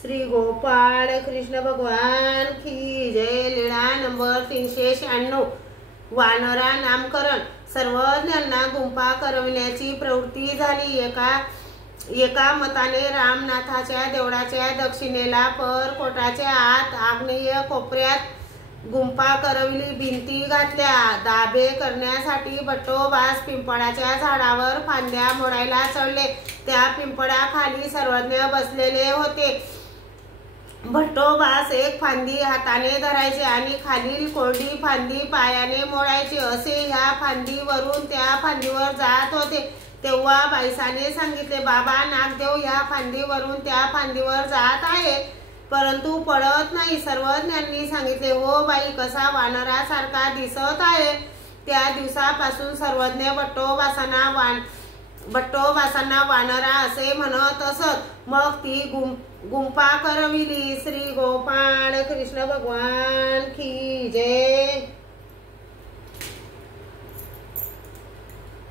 श्री गोपाळ कृष्ण भगवान की जय। लीळा नंबर 396। वानरा नामकरण। सर्वज्ञांना गुंफा करविण्याची प्रवृत्ती झाली। एका मताने रामनाथाच्या देवळाच्या दक्षिणेला परकोटाच्या आत आग्नेय कोपऱ्यात गुंफा करविली, भिंती घातल्या। दाभे करण्यासाठी भट्टोबास पिंपळाच्या झाडावर फांद्या मोडायला चढले। त्या पिंपळाखाली सर्वज्ञ बसलेले होते। भट्टोबास एक फांदी हाताने धरायचे आणि खालील कोरडी फांदी पायाने मोडायचे, असे ह्या फांदीवरून त्या फांदीवर जात होते। तेव्हा बाईसाने सांगितले, बाबा नागदेव ह्या फांदीवरून त्या फांदीवर जात आहे, परंतु पडत नाही। सर्वज्ञांनी सांगितले, हो बाई, कसा वानरासारखा दिसत आहे। त्या दिवसापासून सर्वज्ञ भट्टोबासांना वानरा असे म्हणत असत। मग ती गुंफा करविली। श्री गोपाळ कृष्ण भगवान की